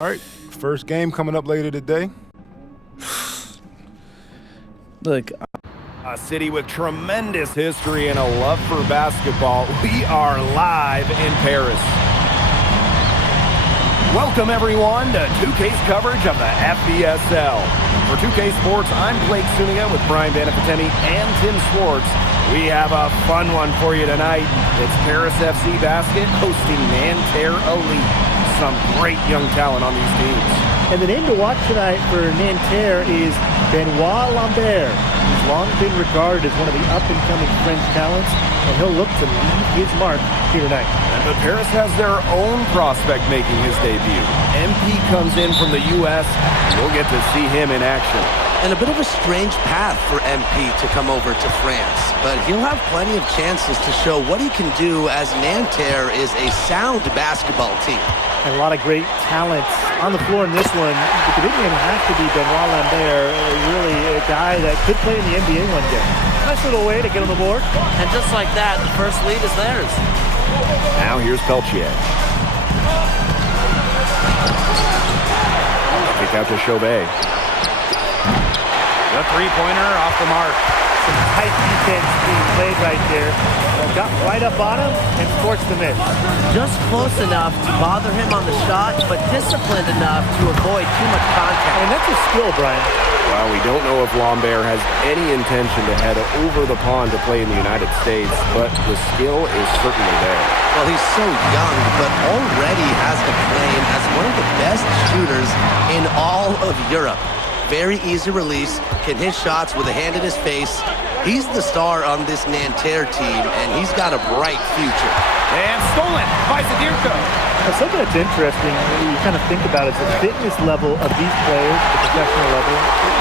All right, first game coming up later today. Look, a city with tremendous history and a love for basketball. We are live in Paris. Welcome, everyone, to 2K's coverage of the FBSL. For 2K Sports, I'm Blake Zuniga with Brian Banafiteni and Tim Schwartz. We have a fun one for you tonight. It's Paris FC Basket hosting Nanterre Elite. Some great young talent on these teams. And the name to watch tonight for Nanterre is Benoit Lambert. He's long been regarded as one of the up-and-coming French talents, and he'll look to leave his mark here tonight. But Paris has their own prospect making his debut. MP comes in from the U.S. You'll get to see him in action. And a bit of a strange path for MP to come over to France, but he'll have plenty of chances to show what he can do, as Nanterre is a sound basketball team. And a lot of great talent on the floor in this one. But the big name have to be Benoit Lambert, really a guy that could play in the NBA one day. Nice little way to get on the board. And just like that, the first lead is theirs. Now here's Peltier. Kick out to Chauvet. The three-pointer off the mark. Some tight defense being played right there. Got right up on him and forced the miss. Just close enough to bother him on the shot, but disciplined enough to avoid too much contact. And that's a skill, Brian. Well, we don't know if Lambert has any intention to head over the pond to play in the United States, but the skill is certainly there. Well, he's so young, but already has the claim as one of the best shooters in all of Europe. Very easy release, can hit shots with a hand in his face. He's the star on this Nanterre team, and he's got a bright future. And stolen by Zadirko. Now, something that's interesting, you kind of think about, is the fitness level of these players, the professional level.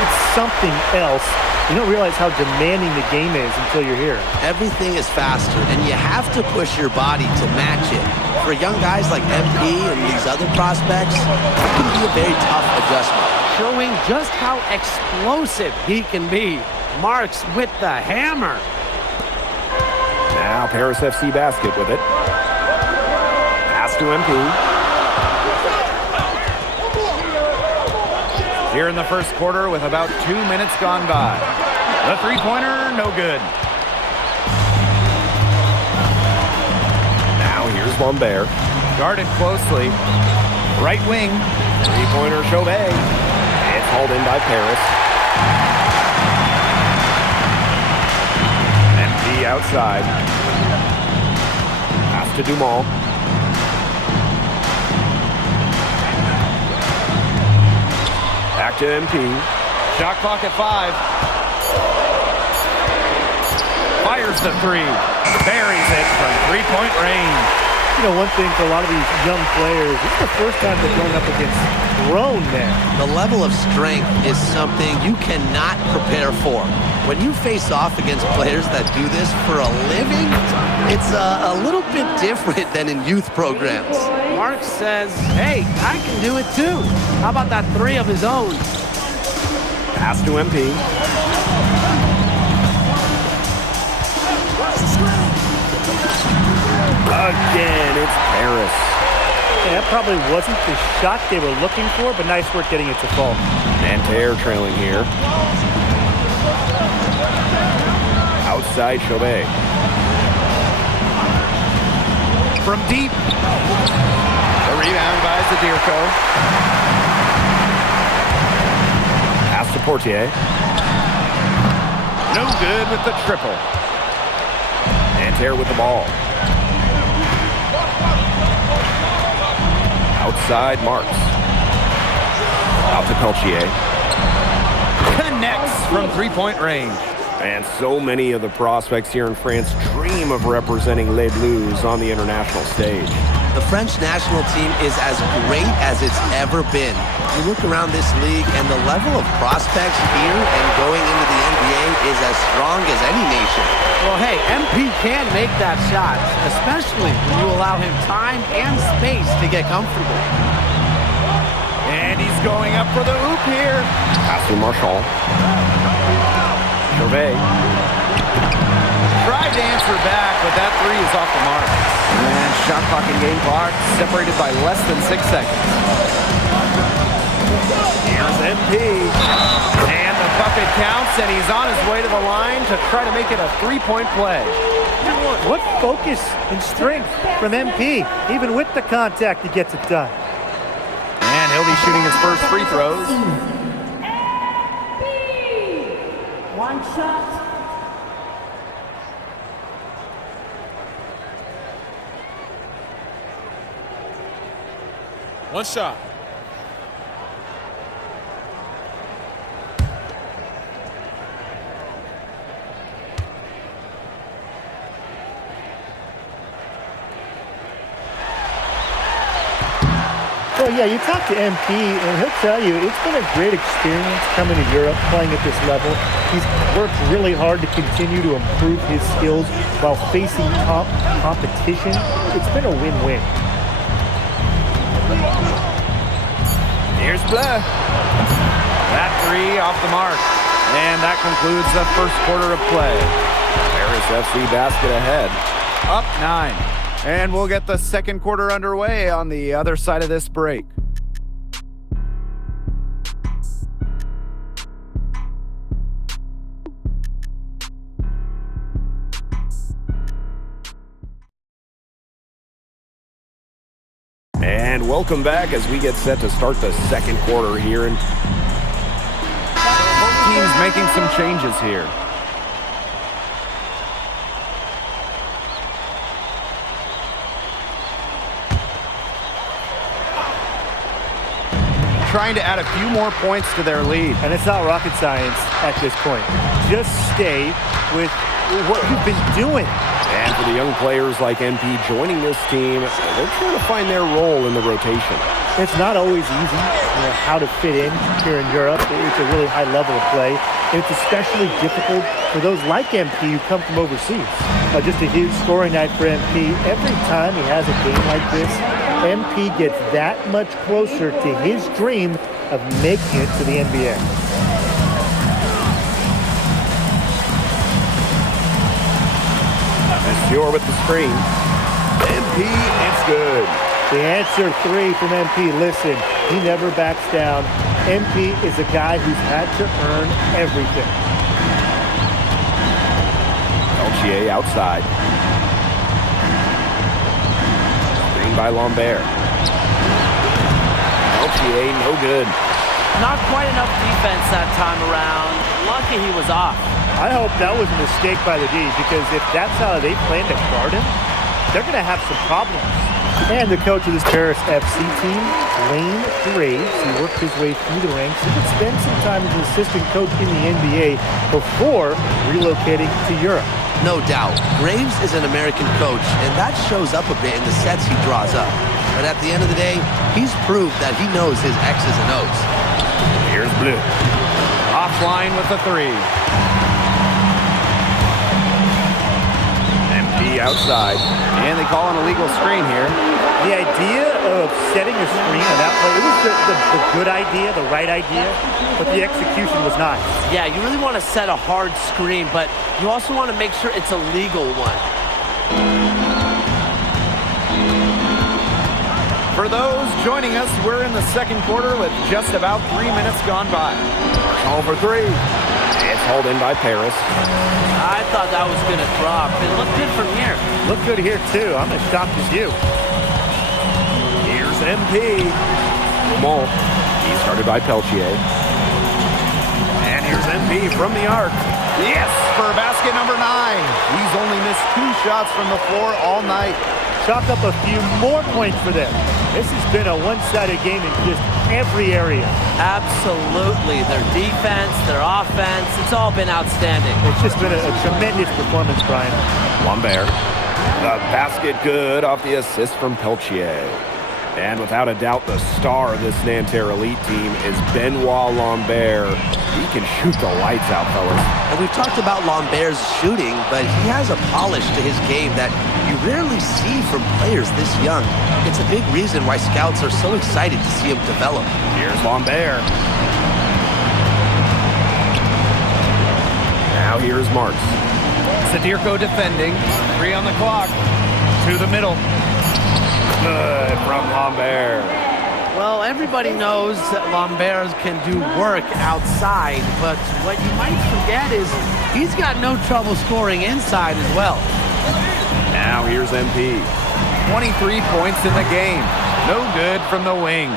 It's something else. You don't realize how demanding the game is until you're here. Everything is faster, and you have to push your body to match it. For young guys like MP and these other prospects, it can be a very tough adjustment. Showing just how explosive he can be. Marks with the hammer. Now Paris FC Basket with it. Pass to MP. Here in the first quarter with about 2 minutes gone by. The three-pointer, no good. Now here's Lambert. Guarded closely. Right wing. Three-pointer Chauvet. It's hauled in by Paris. MP outside. Pass to Dumont. Back to MP. Shot clock at 5. Fires the three. Buries it from three-point range. You know, one thing for a lot of these young players, this is the first time they're going up against grown men. The level of strength is something you cannot prepare for. When you face off against players that do this for a living, it's a little bit different than in youth programs. Mark says, hey, I can do it too. How about that three of his own? Pass to MP. Again, it's Paris. Yeah, that probably wasn't the shot they were looking for, but nice work getting it to fall. Nanterre trailing here. Outside Chauvet. From deep. The rebound by Zadirko. Pass to Portier. No good with the triple. Nanterre with the ball. Outside Marks. Out to Peltier. Connects from three-point range. And so many of the prospects here in France dream of representing Les Bleus on the international stage. The French national team is as great as it's ever been. You look around this league, and the level of prospects here and going into the NBA is as strong as any nation. Well, hey, MP can make that shot, especially when you allow him time and space to get comfortable. And he's going up for the hoop here. Pass to Marchand. Chauvet. Tried to answer back, but that three is off the mark. And shot clock and game clock separated by less than 6 seconds. MP. And the bucket counts, and he's on his way to the line to try to make it a three-point play. What focus and strength from MP. Even with the contact, he gets it done. And he'll be shooting his first free throws. One shot. One shot. Well, yeah, you talk to MP, and he'll tell you it's been a great experience coming to Europe, playing at this level. He's worked really hard to continue to improve his skills while facing top competition. It's been a win-win. Here's Bleu. That three off the mark. And that concludes the first quarter of play. Paris FC basket ahead. Up 9. And we'll get the second quarter underway on the other side of this break. And welcome back as we get set to start the second quarter here. And both teams making some changes here. Trying to add a few more points to their lead. And it's not rocket science at this point. Just stay with what you've been doing. And for the young players like MP joining this team, they're trying to find their role in the rotation. It's not always easy, how to fit in here in Europe. It's a really high level of play. And it's especially difficult for those like MP who come from overseas. Just a huge scoring night for MP. Every time he has a game like this, MP gets that much closer to his dream of making it to the NBA. Monsieur with the screen. MP, it's good. The answer three from MP. Listen, he never backs down. MP is a guy who's had to earn everything. Peltier outside. Screen by Lambert. Peltier, no good. Not quite enough defense that time around. Lucky he was off. I hope that was a mistake by the D, because if that's how they plan to guard him, they're going to have some problems. And the coach of this Paris FC team, Lane Graves, he worked his way through the ranks. He could spend some time as an assistant coach in the NBA before relocating to Europe. No doubt. Graves is an American coach, and that shows up a bit in the sets he draws up. But at the end of the day, he's proved that he knows his X's and O's. Here's Bleu. Offline with the three. MP outside. And they call an illegal screen here. The idea of setting a screen on that play, it was the good idea, the right idea, but the execution was not. Yeah, you really want to set a hard screen, but you also want to make sure it's a legal one. For those joining us, we're in the second quarter with just about 3 minutes gone by. Call for three. It's hauled in by Paris. I thought that was going to drop. It looked good from here. Looked good here, too. I'm as shocked as you. Here's MP. Mont. He started by Peltier. And here's MP from the arc. Yes, for basket number 9. He's only missed 2 shots from the floor all night. Chalk up a few more points for them. This has been a one-sided game in just every area. Absolutely. Their defense, their offense, it's all been outstanding. It's just been a tremendous performance, Brian. Lambert. The basket good off the assist from Peltier. And without a doubt, the star of this Nanterre Elite team is Benoit Lambert. He can shoot the lights out, fellas. And we've talked about Lambert's shooting, but he has a polish to his game that you rarely see from players this young. It's a big reason why scouts are so excited to see him develop. Here's Lambert. Now here's Marks. Sadirko defending. 3 on the clock. To the middle. Good from Lambert. Well, everybody knows that Lambert can do work outside, but what you might forget is he's got no trouble scoring inside as well. Now here's MP. 23 points in the game. No good from the wing.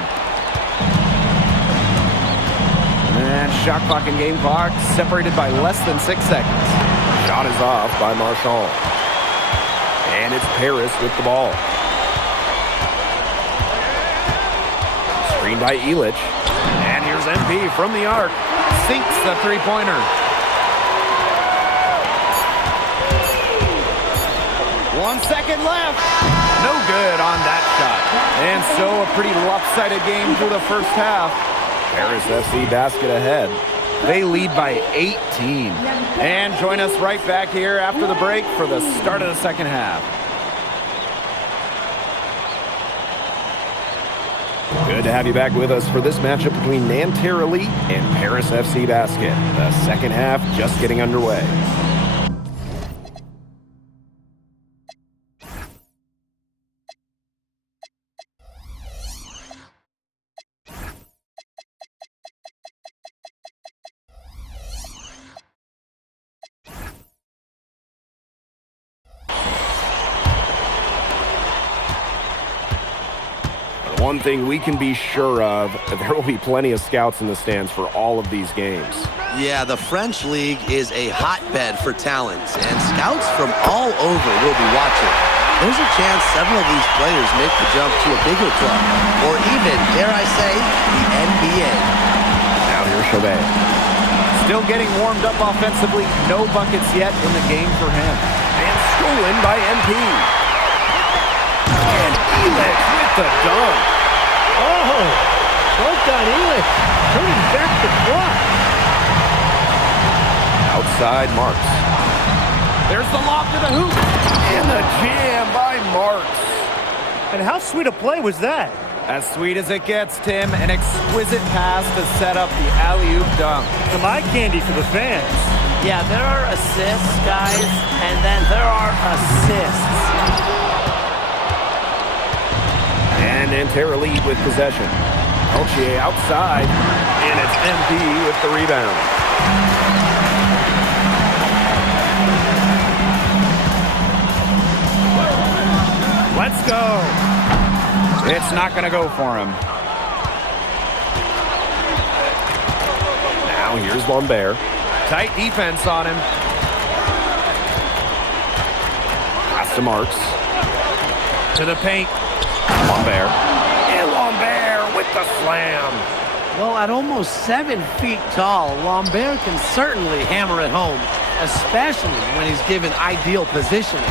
And shot clock and game clock separated by less than 6 seconds. Shot is off by Marchand. And it's Paris with the ball. Screen by Illich. And here's MP from the arc. Sinks the three-pointer. 1 second left. No good on that shot. And so a pretty lopsided game for the first half. Paris FC basket ahead. They lead by 18. And join us right back here after the break for the start of the second half. Good to have you back with us for this matchup between Nanterre Elite and Paris FC Basket. The second half just getting underway. One thing we can be sure of, there will be plenty of scouts in the stands for all of these games. Yeah, the French League is a hotbed for talent, and scouts from all over will be watching. There's a chance several of these players make the jump to a bigger club, or even, dare I say, the NBA. Now here's Chauvet. Still getting warmed up offensively. No buckets yet in the game for him. And stolen by MP. And Illich with the dunk. Oh, Bogdan Illich turning back the clock. Outside Marks. There's the lob to the hoop. And the jam by Marks. And how sweet a play was that? As sweet as it gets, Tim. An exquisite pass to set up the alley-oop dunk. Some eye candy for the fans. Yeah, there are assists, guys, and then there are assists. And Nanterre Elite with possession. Elchier outside, and it's MP with the rebound. Let's go. It's not going to go for him. Now here's Lambert. Tight defense on him. Pass to Marks. To the paint. Lambert. And Lambert with the slam. Well, at almost 7 feet tall, Lambert can certainly hammer it home, especially when he's given ideal positioning.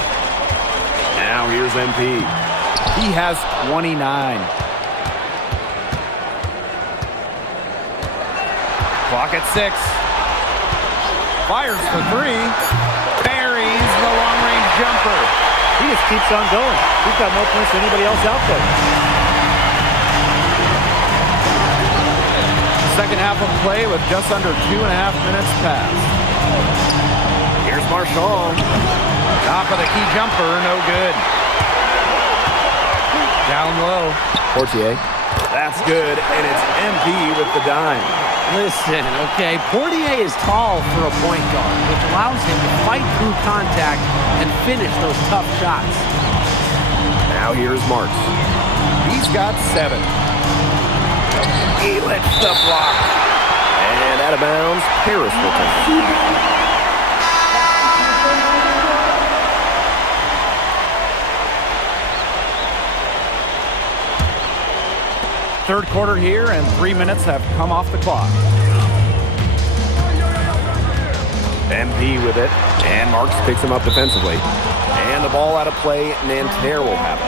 Now here's MP. He has 29. Clock at 6. Fires for 3. Buries the long-range jumper. He just keeps on going. He's got more points than anybody else out there. Second half of play with just under 2.5 minutes passed. Here's Marchand. Top of the key jumper, no good. Down low. Portier. That's good, and it's MP with the dime. Listen, okay, Portier is tall for a point guard, which allows him to fight through contact and finish those tough shots. Now here's Marks. He's got 7. Illich the block. And out of bounds, Paris will take. Third quarter here, and 3 minutes have come off the clock. MP with it, and Marks picks him up defensively. And the ball out of play, Nanterre will have it.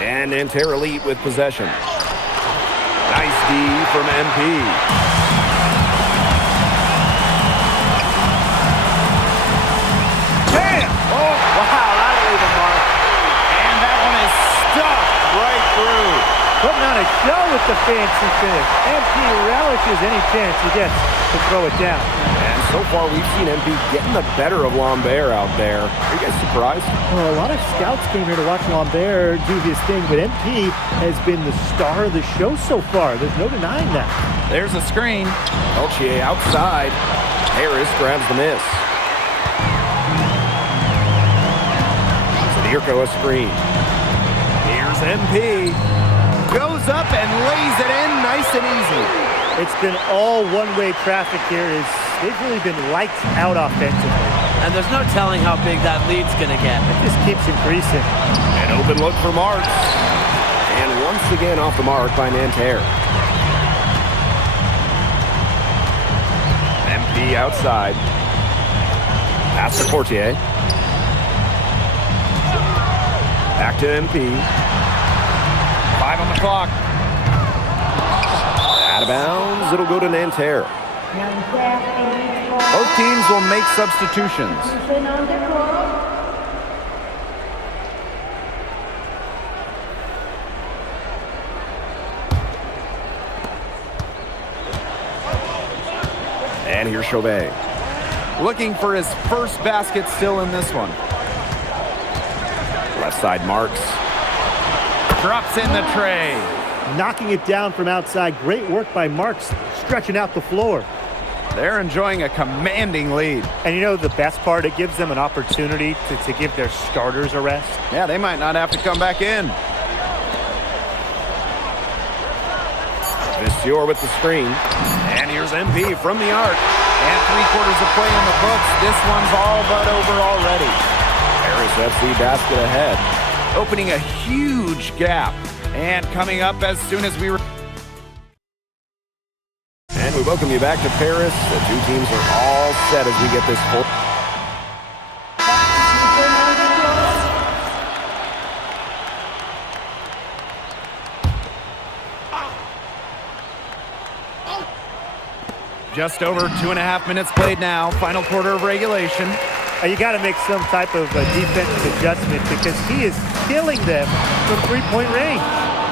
And Nanterre Elite with possession. Nice D from MP. Putting on a show with the fancy finish. MP relishes any chance he gets to throw it down. And so far, we've seen MP getting the better of Lambert out there. Are you guys surprised? Well, a lot of scouts came here to watch Lambert do his thing, but MP has been the star of the show so far. There's no denying that. There's a screen. Peltier outside. Harris grabs the miss. Zbierko a screen. Here's MP. Goes up and lays it in nice and easy. It's been all one-way traffic here. They've really been lights out offensively. And there's no telling how big that lead's going to get. It just keeps increasing. An open look for Marks. And once again off the mark by Nanterre. MP outside. Pass to Fortier. Back to MP. 5 on the clock. Out of bounds. It'll go to Nanterre. Both teams will make substitutions. And here's Chauvet. Looking for his first basket still in this one. Left side Marks. Drops in the tray. Knocking it down from outside. Great work by Marks, stretching out the floor. They're enjoying a commanding lead. And you know the best part? It gives them an opportunity to give their starters a rest. Yeah, they might not have to come back in. Visior with the screen. And here's MP from the arc. And 3/4 of play in the books. This one's all but over already. Harris FC basket ahead. Opening a huge gap. And coming up as soon as we were... And we welcome you back to Paris. The two teams are all set as we get this full. Just over 2.5 minutes played now. Final quarter of regulation. You got to make some type of defensive adjustment because he is killing them from three-point range.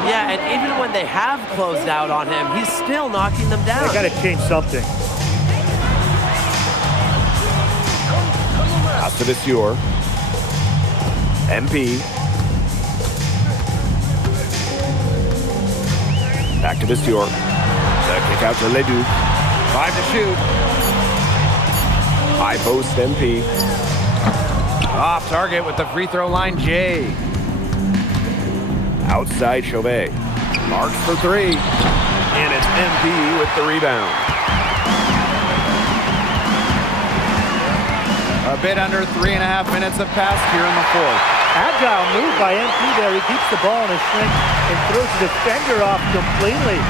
Yeah, and even when they have closed out on him, he's still knocking them down. They got to change something. Pass to Visior. MP. Back to Visior. The kick out to Leduc. 5 to shoot. High post MP. Off target with the free throw line, Jay. Outside Chauvet. Marks for three. And it's MP with the rebound. A bit under 3.5 minutes have passed here in the fourth. Agile move by MP there. He keeps the ball in a shrink and throws the defender off completely.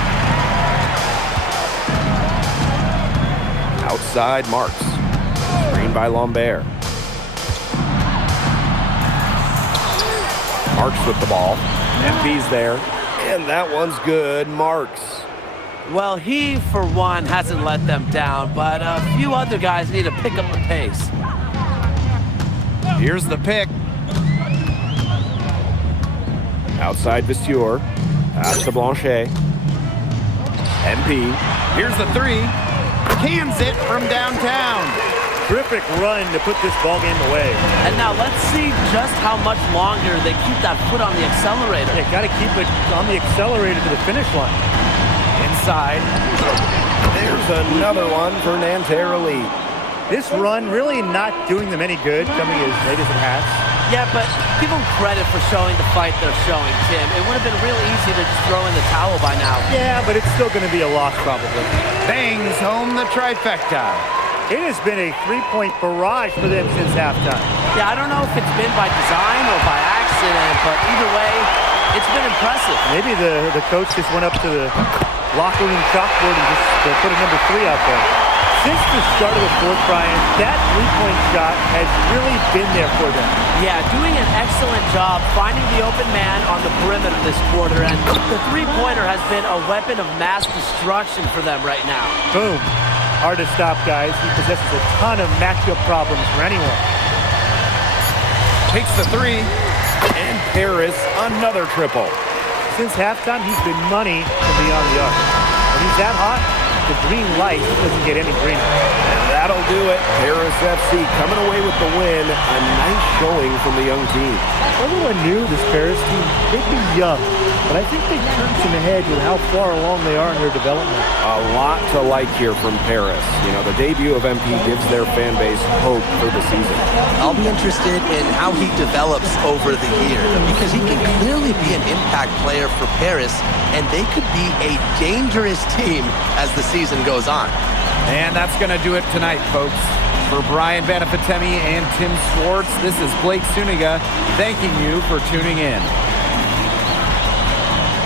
Outside Marks. Screen by Lambert. Marks with the ball. MP's there. And that one's good. Marks. Well, he, for one, hasn't let them down, but a few other guys need to pick up the pace. Here's the pick. Outside Visior. Pass to Blanchet. MP. Here's the three. Cans it from downtown. Terrific run to put this ball game away. And now let's see just how much longer they keep that foot on the accelerator. They got to keep it on the accelerator to the finish line. Inside. There's another one for Nanterre Elite. This run really not doing them any good, coming as late as it has. Yeah, but give them credit for showing the fight they're showing, Tim. It would have been real easy to just throw in the towel by now. Yeah, but it's still going to be a loss probably. Bangs home the trifecta. It has been a three-point barrage for them since halftime. Yeah, I don't know if it's been by design or by accident, but either way, it's been impressive. Maybe the coach just went up to the locker room chalkboard and just put a number 3 out there. Since the start of the fourth, Brian, that three-point shot has really been there for them. Yeah, doing an excellent job finding the open man on the perimeter this quarter, and the three-pointer has been a weapon of mass destruction for them right now. Boom. Hard to stop, guys. He possesses a ton of matchup problems for anyone. Takes the three. And Paris, another triple. Since halftime, he's been money from beyond the arc. When he's that hot, the green light doesn't get any greener. And that'll do it. Paris FC coming away with the win. A nice showing from the young team. Everyone knew this Paris team, they'd be young, but I think they turned some ahead with how far along they are in their development. A lot to like here from Paris. You know, the debut of MP gives their fan base hope for the season. I'll be interested in how he develops over the year because he can clearly be an impact player for Paris, and they could be a dangerous team as the season goes on. And that's going to do it tonight, folks. For Brian Banafitemi and Tim Swartz, this is Blake Suniga thanking you for tuning in.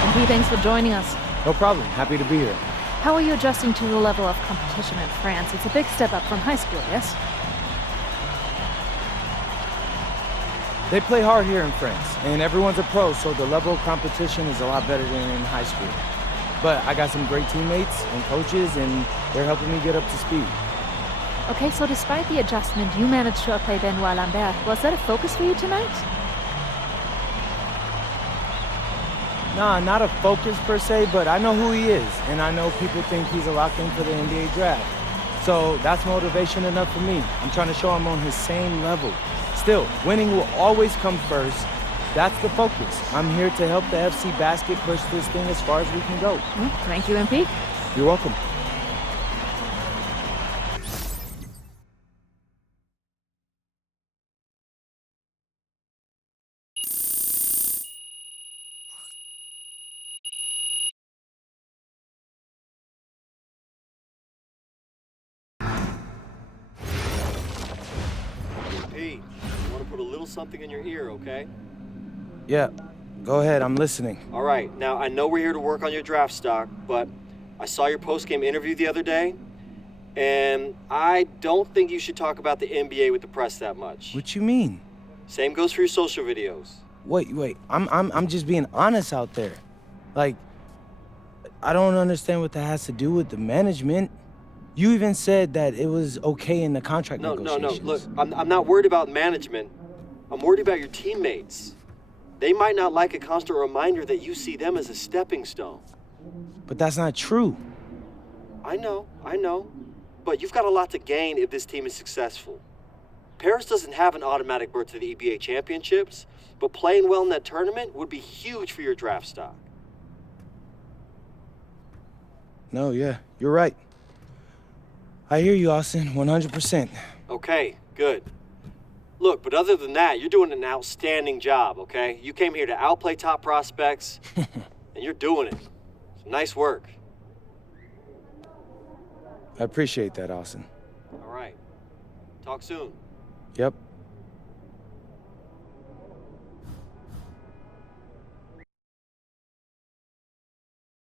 MP, thanks for joining us. No problem. Happy to be here. How are you adjusting to the level of competition in France? It's a big step up from high school, yes? They play hard here in France, and everyone's a pro, so the level of competition is a lot better than in high school. But I got some great teammates and coaches, and they're helping me get up to speed. Okay, so despite the adjustment, you managed to outplay Benoit Lambert. Was that a focus for you tonight? Nah, not a focus per se, but I know who he is, and I know people think he's a lock-in for the NBA draft. So that's motivation enough for me. I'm trying to show I'm on his same level. Still, winning will always come first. That's the focus. I'm here to help the FC Basket push this thing as far as we can go. Thank you, MP. You're welcome. Pete, I want to put a little something in your ear, okay? Yeah, go ahead. I'm listening. All right, now I know we're here to work on your draft stock, but I saw your post-game interview the other day, and I don't think you should talk about the NBA with the press that much. What you mean? Same goes for your social videos. Wait. I'm just being honest out there. Like, I don't understand what that has to do with the management. You even said that it was okay in the contract negotiations. No. Look, I'm not worried about management. I'm worried about your teammates. They might not like a constant reminder that you see them as a stepping stone. But that's not true. I know. But you've got a lot to gain if this team is successful. Paris doesn't have an automatic berth to the EBA championships, but playing well in that tournament would be huge for your draft stock. No, yeah, you're right. I hear you, Austin, 100%. Okay, good. Look, but other than that, you're doing an outstanding job, okay? You came here to outplay top prospects, and you're doing it. So nice work. I appreciate that, Austin. All right. Talk soon. Yep.